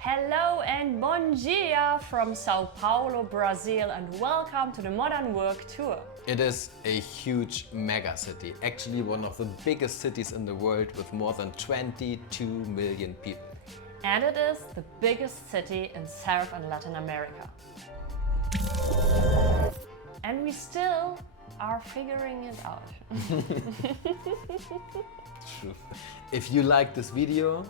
Hello and bom dia from São Paulo, Brazil, and welcome to the Modern Work Tour. It is a huge mega city, actually one of the biggest cities in the world with more than 22 million people. And it is the biggest city in South and Latin America. And we still are figuring it out. True. If you like this video,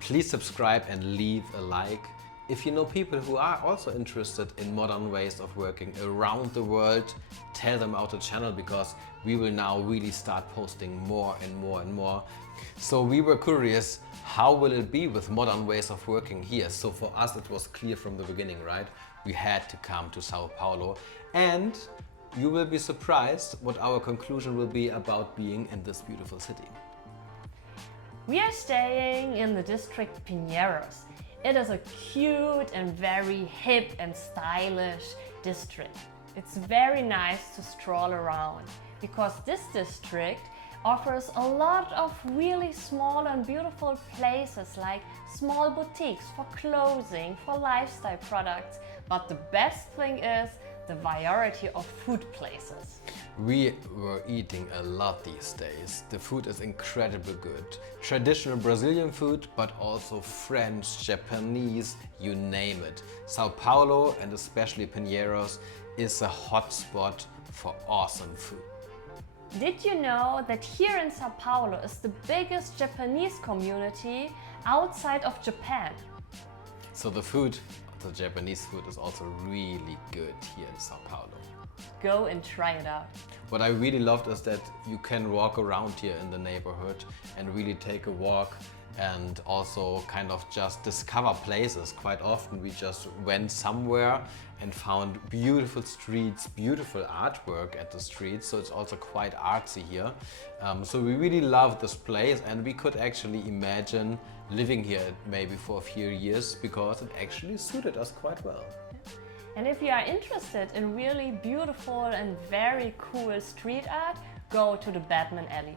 please subscribe and leave a like. If you know people who are also interested in modern ways of working around the world, tell them about the channel because we will now really start posting more and more and more. So we were curious, how will it be with modern ways of working here? So for us it was clear from the beginning, right? We had to come to São Paulo, and you will be surprised what our conclusion will be about being in this beautiful city. We are staying in the district Pinheiros. It is a cute and very hip and stylish district. It's very nice to stroll around because this district offers a lot of really small and beautiful places like small boutiques for clothing, for lifestyle products. But the best thing is the variety of food places. We were eating a lot these days. The food is incredibly good. Traditional Brazilian food, but also French, Japanese, you name it. São Paulo, and especially Pinheiros, is a hot spot for awesome food. Did you know that here in São Paulo is the biggest Japanese community outside of Japan? So the food, the Japanese food, is also really good here in São Paulo. Go and try it out. What I really loved is that you can walk around here in the neighborhood and really take a walk and also kind of just discover places. Quite often we just went somewhere and found beautiful streets, beautiful artwork at the streets, so it's also quite artsy here. So we really love this place, and we could actually imagine living here maybe for a few years because it actually suited us quite well. And if you are interested in really beautiful and very cool street art, go to the Batman Alley.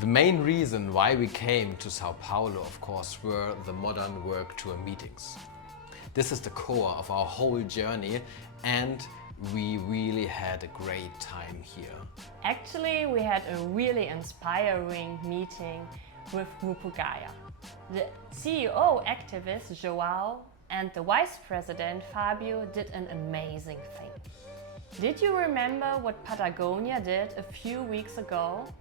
The main reason why we came to São Paulo, of course, were the Modern Work Tour meetings. This is the core of our whole journey, and we really had a great time here. Actually, we had a really inspiring meeting with Grupo Gaia. The CEO activist João and the Vice President Fabio did an amazing thing. Did you remember what Patagonia did a few weeks ago?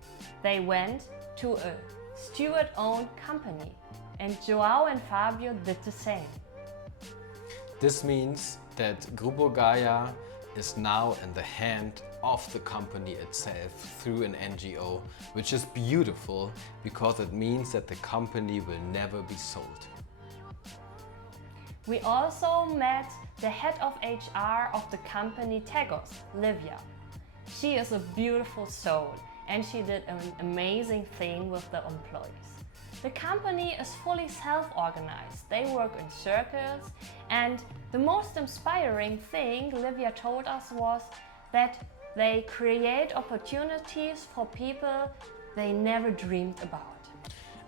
They went to a steward-owned company, and João and Fabio did the same. This means that Grupo Gaia is now in the hand of the company itself through an NGO, which is beautiful because it means that the company will never be sold. We also met the head of HR of the company Tegus, Livia. She is a beautiful soul and she did an amazing thing with the employees. The company is fully self-organized. They work in circles, and the most inspiring thing Livia told us was that they create opportunities for people they never dreamed about.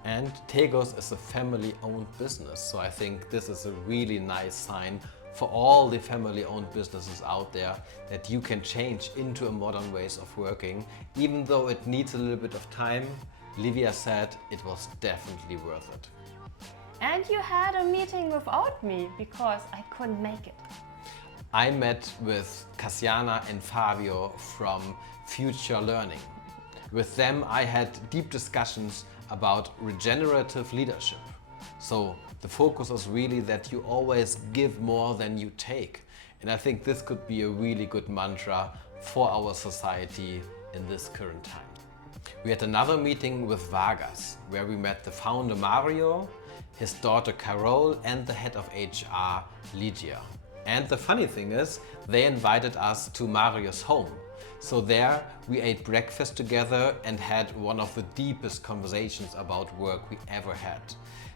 And Tegus is a family-owned business, so I think this is a really nice sign for all the family-owned businesses out there that you can change into a modern ways of working. Even though it needs a little bit of time, Livia said it was definitely worth it. And you had a meeting without me because I couldn't make it. I met with Cassiana and Fabio from Future Learning. With them I had deep discussions about regenerative leadership. So the focus is really that you always give more than you take. And I think this could be a really good mantra for our society in this current time. We had another meeting with Vagas, where we met the founder Mario, his daughter Carol, and the head of HR, Lydia. And the funny thing is, they invited us to Mario's home. So there we ate breakfast together and had one of the deepest conversations about work we ever had.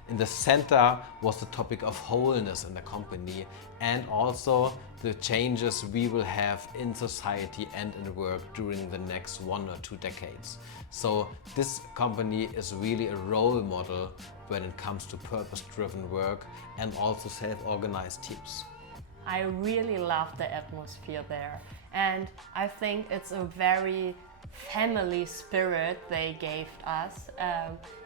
In the center was the topic of wholeness in the company and also the changes we will have in society and in work during the next 1 or 2 decades. So this company is really a role model when it comes to purpose-driven work and also self-organized teams. I really love the atmosphere there, and I think it's a very family spirit they gave us,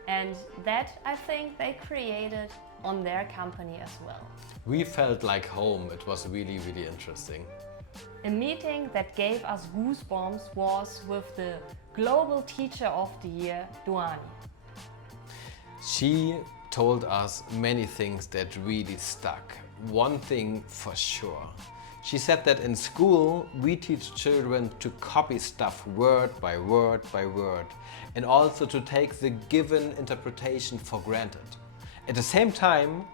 and that I think they created on their company as well. We felt like home. It was really, really interesting. A meeting that gave us goosebumps was with the Global Teacher of the Year, Duani. She told us many things that really stuck. One thing for sure. She said that in school we teach children to copy stuff word by word by word and also to take the given interpretation for granted. At the same time,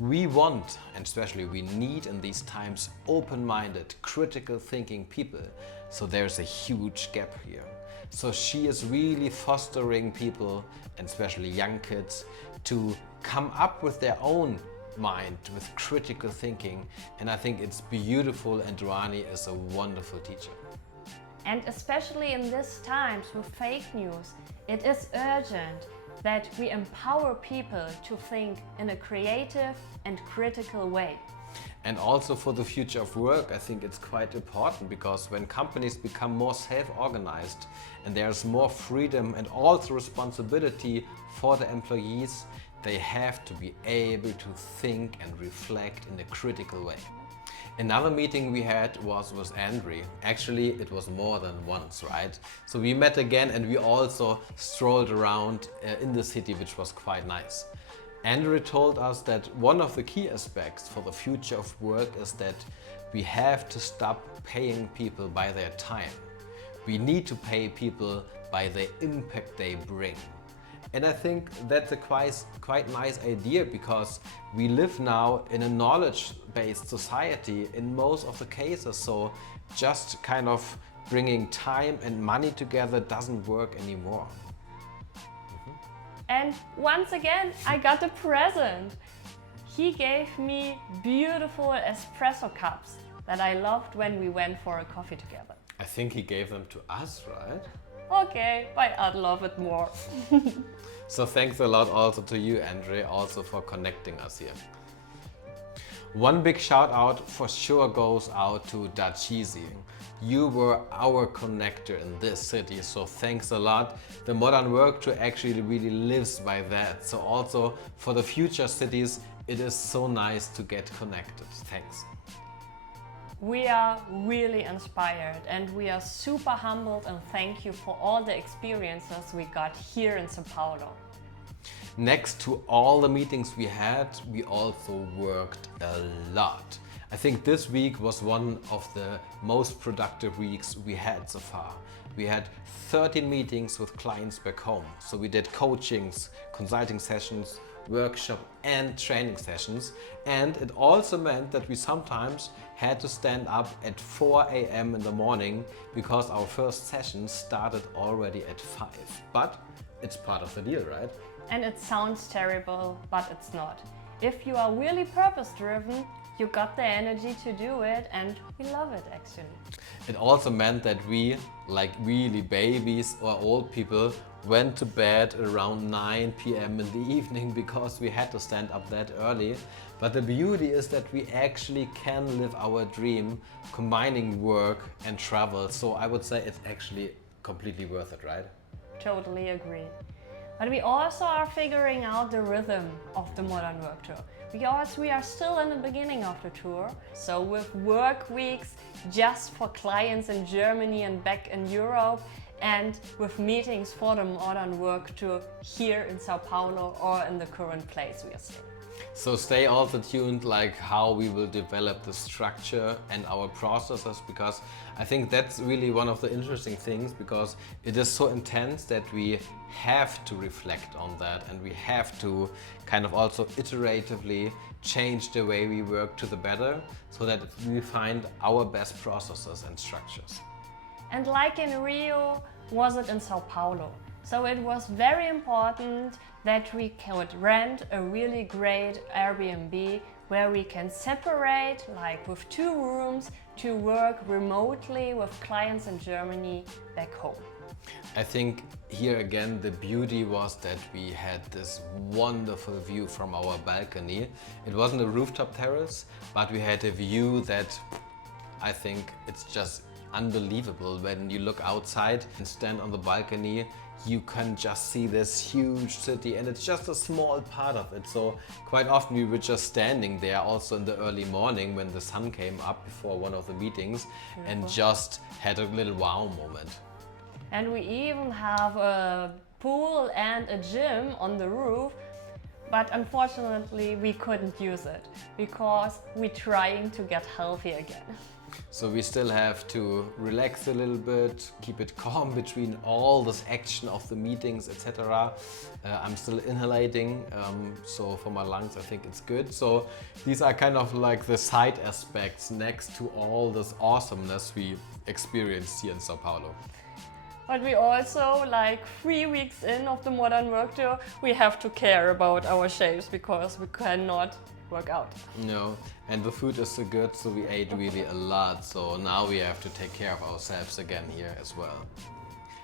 we want, and especially we need in these times, open-minded, critical thinking people. So there's a huge gap here. So she is really fostering people, and especially young kids, to come up with their own mind with critical thinking, and I think it's beautiful, and Duani is a wonderful teacher. And especially in these times with fake news, it is urgent that we empower people to think in a creative and critical way. And also for the future of work, I think it's quite important, because when companies become more self-organized and there's more freedom and also responsibility for the employees, they have to be able to think and reflect in a critical way. Another meeting we had was with Andre. Actually, it was more than once, right? So we met again and we also strolled around in the city, which was quite nice. Andre told us that one of the key aspects for the future of work is that we have to stop paying people by their time. We need to pay people by the impact they bring. And I think that's a quite nice idea, because we live now in a knowledge-based society in most of the cases. So just kind of bringing time and money together doesn't work anymore. And once again, I got a present. He gave me beautiful espresso cups that I loved when we went for a coffee together. I think he gave them to us, right? Okay, but I'd love it more. So thanks a lot also to you, Andre, also for connecting us here. One big shout out for sure goes out to Dachizi. You were our connector in this city, so thanks a lot. The Modern Work Tour actually really lives by that. So also for the future cities, it is so nice to get connected. Thanks. We are really inspired and we are super humbled, and thank you for all the experiences we got here in São Paulo. Next to all the meetings we had, we also worked a lot. I think this week was one of the most productive weeks we had so far. We had 13 meetings with clients back home. So we did coachings, consulting sessions, workshop and training sessions. And it also meant that we sometimes had to stand up at 4 a.m. in the morning because our first session started already at 5. But it's part of the deal, right? And it sounds terrible, but it's not. If you are really purpose-driven, you got the energy to do it, and we love it actually. It also meant that we, like really babies or old people, went to bed around 9 p.m. in the evening because we had to stand up that early. But the beauty is that we actually can live our dream combining work and travel. So I would say it's actually completely worth it, right? Totally agree. But we also are figuring out the rhythm of the Modern Work Tour, because we are still in the beginning of the tour. So with work weeks just for clients in Germany and back in Europe, and with meetings for the Modern Work Tour here in São Paulo or in the current place we are staying. So stay also tuned, like how we will develop the structure and our processes, because I think that's really one of the interesting things, because it is so intense that we have to reflect on that, and we have to kind of also iteratively change the way we work to the better, so that we find our best processes and structures. And like in Rio, was it in São Paulo. So it was very important that we could rent a really great Airbnb where we can separate, like with 2 rooms, to work remotely with clients in Germany back home. I think here again the beauty was that we had this wonderful view from our balcony. It wasn't a rooftop terrace, but we had a view that I think it's just unbelievable. When you look outside and stand on the balcony, you can just see this huge city, and it's just a small part of it. So quite often we were just standing there also in the early morning when the sun came up before one of the meetings and just had a little wow moment. And we even have a pool and a gym on the roof, but unfortunately we couldn't use it because we're trying to get healthy again. So we still have to relax a little bit, keep it calm between all this action of the meetings, etc. I'm still inhalating, so for my lungs I think it's good. So these are kind of like the side aspects next to all this awesomeness we experienced here in São Paulo. But we also, like 3 weeks in of the modern work tour, we have to care about our shapes because we cannot work out. No, and the food is so good, so we ate really a lot. So now we have to take care of ourselves again here as well.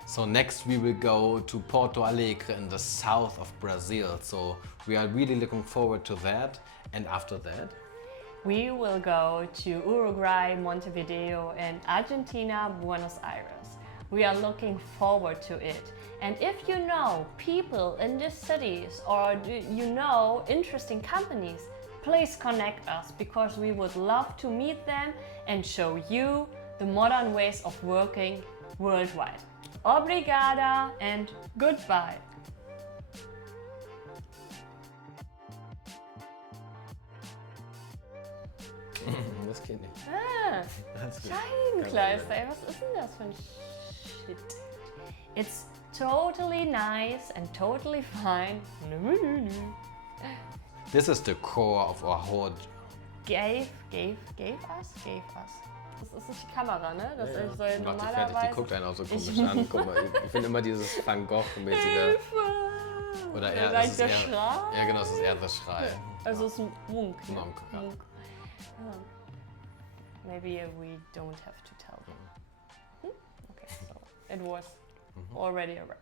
So next we will go to Porto Alegre in the south of Brazil. So we are really looking forward to that. And after that, we will go to Uruguay, Montevideo, and Argentina, Buenos Aires. We are looking forward to it. And if you know people in these cities or you know interesting companies, please connect us because we would love to meet them and show you the modern ways of working worldwide. Obrigada and goodbye. das geht nicht. Ah, That's good. Scheibenkleister, ey, was ist denn das für ein Shit? It's totally nice and totally fine. This is the core of our whole. Gave us. Das ist nicht die Kamera, ne? Das ist so Mach die normalerweise. fertig, die guckt einen auch so komisch an. Guck mal, ich finde immer dieses Van Gogh-mäßige. Oder eher, das ist der eher, Schrei. ja genau, das ist eher der Schrei. Also es ist ein Monk. Ne? Monk, ja. Monk. Maybe we don't have to tell them. Okay, so it was already a wrap.